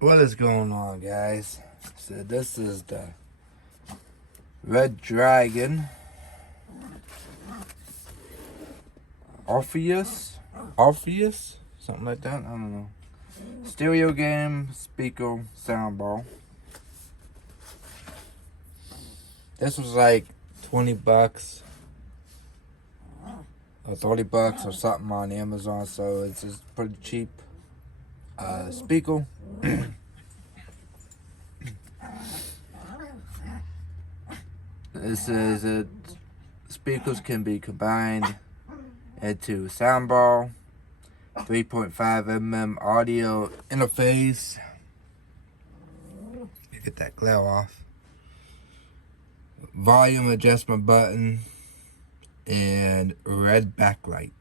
What is going on, guys? So this is the Red Dragon Orpheus, something like that. I don't know. Stereo game speaker soundbar. This was like $20 or $30 or something on Amazon, so it's just pretty cheap speaker. This is it. Speakers can be combined into soundbar, 3.5mm audio interface. Get that glare off. Volume adjustment button and red backlight.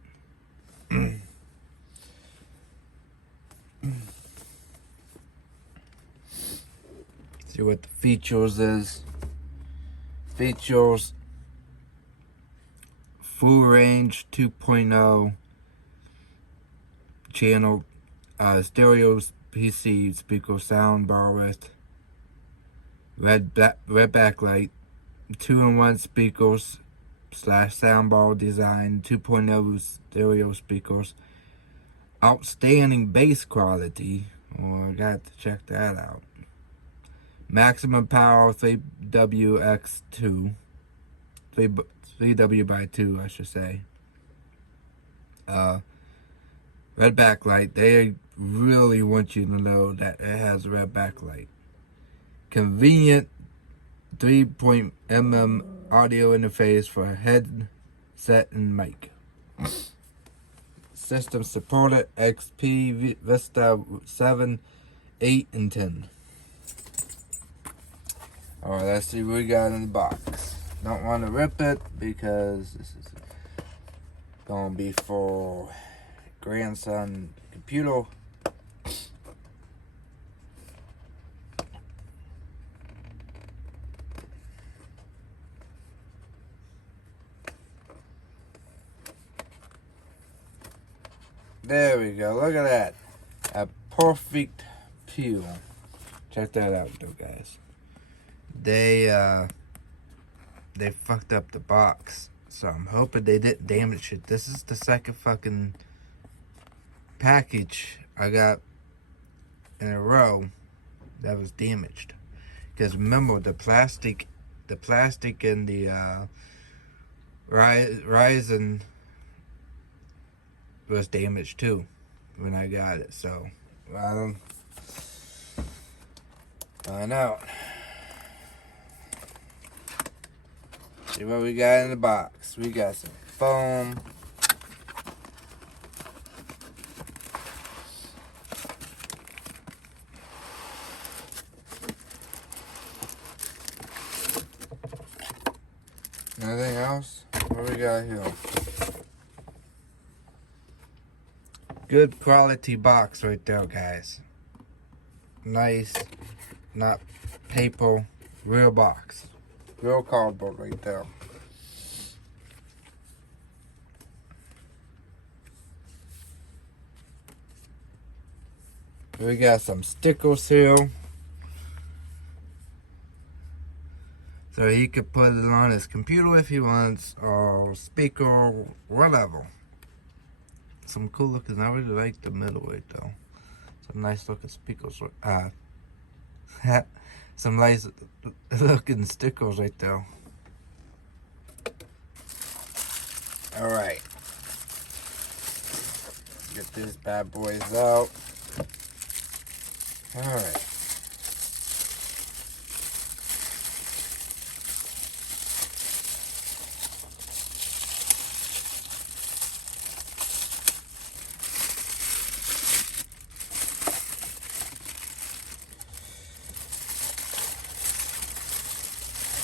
See what the features is. Features: full range 2.0 channel stereo PC speaker soundbar with red backlight, 2-in-1 speakers / soundbar design, 2.0 stereo speakers, outstanding bass quality. Oh, I got to check that out. Maximum power 3W2, 3W/2, I should say. Red backlight. They really want you to know that it has red backlight. Convenient 3.mm audio interface for headset and mic. System supported XP, Vista 7, 8, and 10. Alright, let's see what we got in the box. Don't want to rip it because this is going to be for grandson computer. There we go. Look at that. A perfect peel. Check that out though, guys. They fucked up the box, so I'm hoping they didn't damage it. This is the second fucking package I got in a row that was damaged. Because remember, the plastic in the Ryzen was damaged too when I got it. So I don't find out. See what we got in the box. We got some foam. Anything else? What we got here? Good quality box right there, guys. Nice, not paper, real box. Real cardboard right there. We got some stickers here. So he could put it on his computer if he wants, or speaker, whatever. Some cool looking. I really like the middle right though. Some nice looking speakers. Some nice looking stickers right there. All right. Get these bad boys out. All right.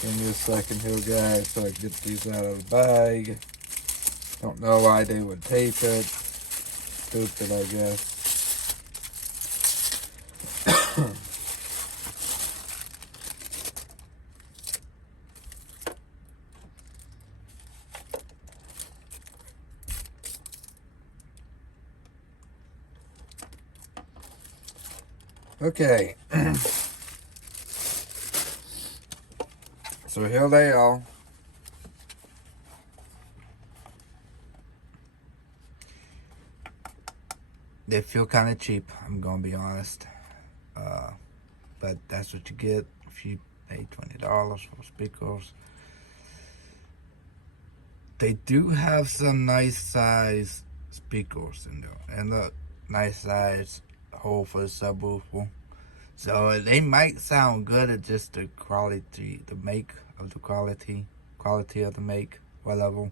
Give me a second here, guys, so I can get these out of the bag. Don't know why they would tape it. Stupid, I guess. Okay. So here they are. They feel kind of cheap, I'm gonna be honest. But that's what you get if you pay $20 for speakers. They do have some nice size speakers in there. And look, nice size hole for the subwoofer. So they might sound good at just the quality, the make of the quality of the make, whatever.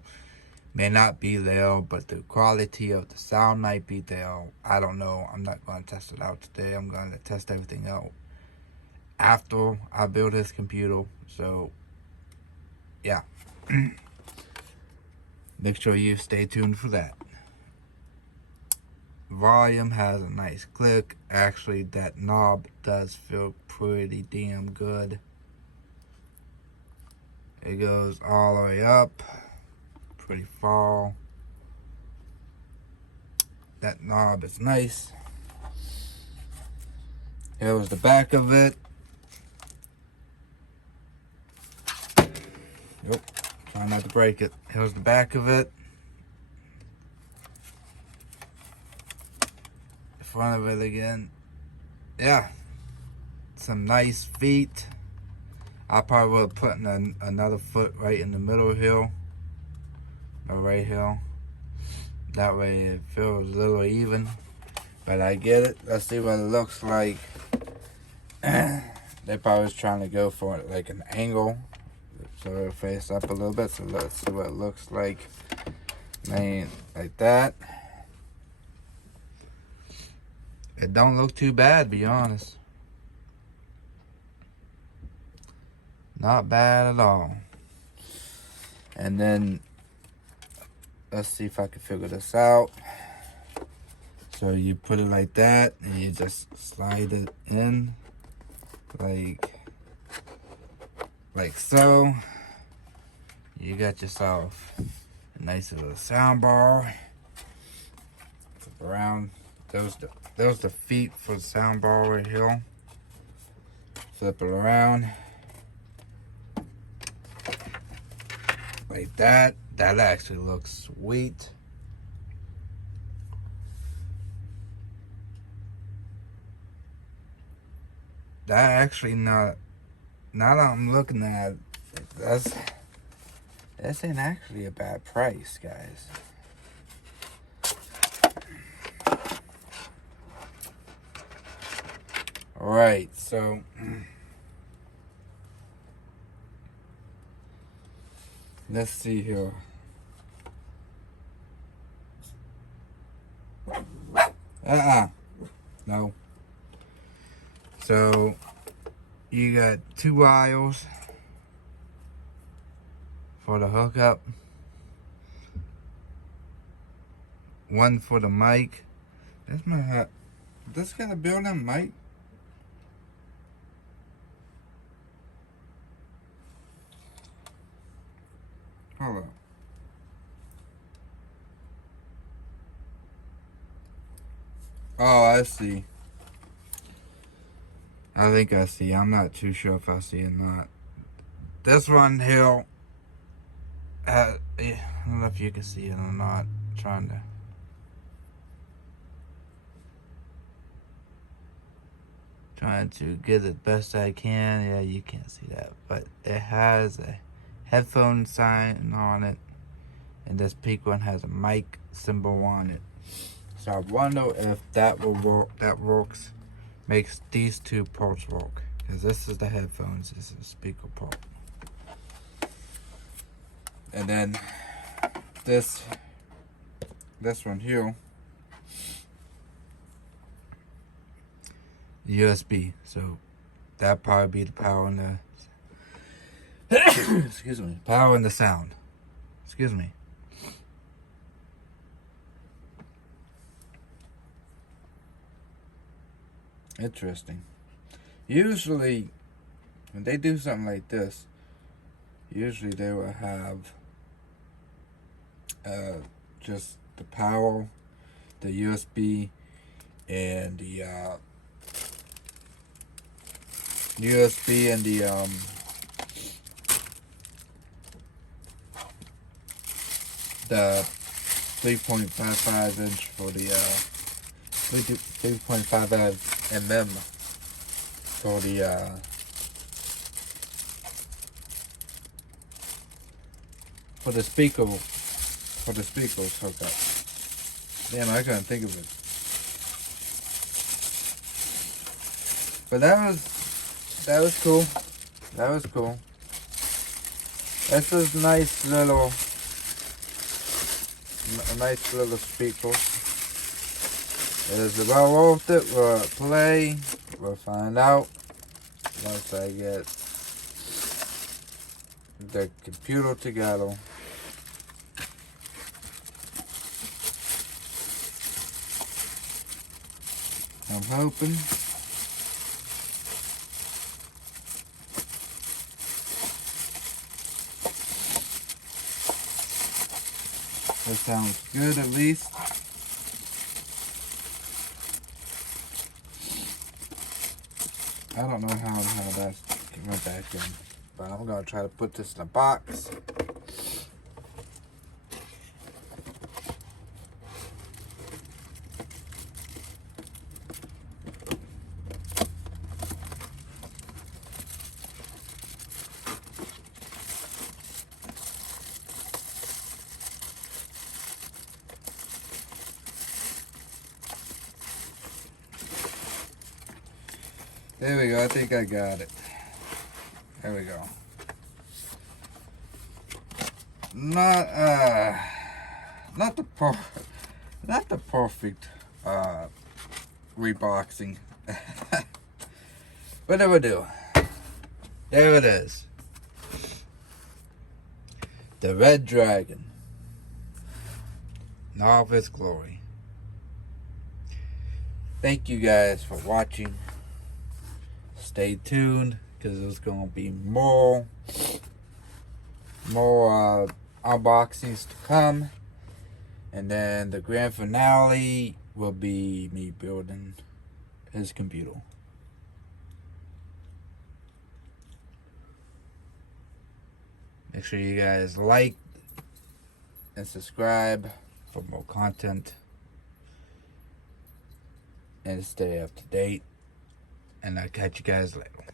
May not be there, but the quality of the sound might be there. I don't know. I'm not going to test it out today. I'm going to test everything out after I build this computer. So, yeah. Make sure you stay tuned for that. Volume has a nice click. Actually, that knob does feel pretty damn good. It goes all the way up, pretty far. That knob is nice. Here was the back of it. Yep, try not to break it. Here's the back of it. The front of it again. Yeah, some nice feet. I probably would have put another foot right in the middle here, or right here. That way it feels a little even. But I get it. Let's see what it looks like. They probably was trying to go for like an angle, so it'll face up a little bit. So let's see what it looks like. Like that. It don't look too bad, to be honest. Not bad at all. And then, let's see if I can figure this out. So you put it like that, and you just slide it in, like so. You got yourself a nice little sound bar. Flip around. Those the feet for the sound bar right here. Flip it around. Like that. That actually looks sweet. That actually not. Now that I'm looking at it, this ain't actually a bad price, guys. Alright, so let's see here. No. So you got 2 wires for the hookup. One for the mic. This got a built-in mic. Hold on. Oh, I see. I think I see. I'm not too sure if I see it or not. This one here, I don't know if you can see it or not. I'm trying to get it best I can. Yeah, you can't see that, but it has a headphone sign on it, and this pink one has a mic symbol on it. So I wonder if that will work. That works. Makes these 2 ports work, because this is the headphones. This is the speaker port, and then this one here, USB. So that probably be the power and the excuse me, power and the sound. Excuse me. Interesting. Usually, when they do something like this, usually they will have just the power, the USB, and USB and the 3.55 inch for the 3.55 mm for the speakers hookup. Damn, I couldn't think of it. But that was cool. That was cool. That's a nice little speaker. Is it well worth it? We'll play. We'll find out once I get the computer together. I'm hoping. That sounds good at least. I don't know how that went back in, but I'm gonna try to put this in a box. There we go. I think I got it. There we go. Not the perfect reboxing, but it will do. There it is. The Red Dragon. In all of its glory. Thank you guys for watching. Stay tuned, because there's going to be more unboxings to come. And then the grand finale will be me building his computer. Make sure you guys like and subscribe for more content. And stay up to date. And I'll catch you guys later.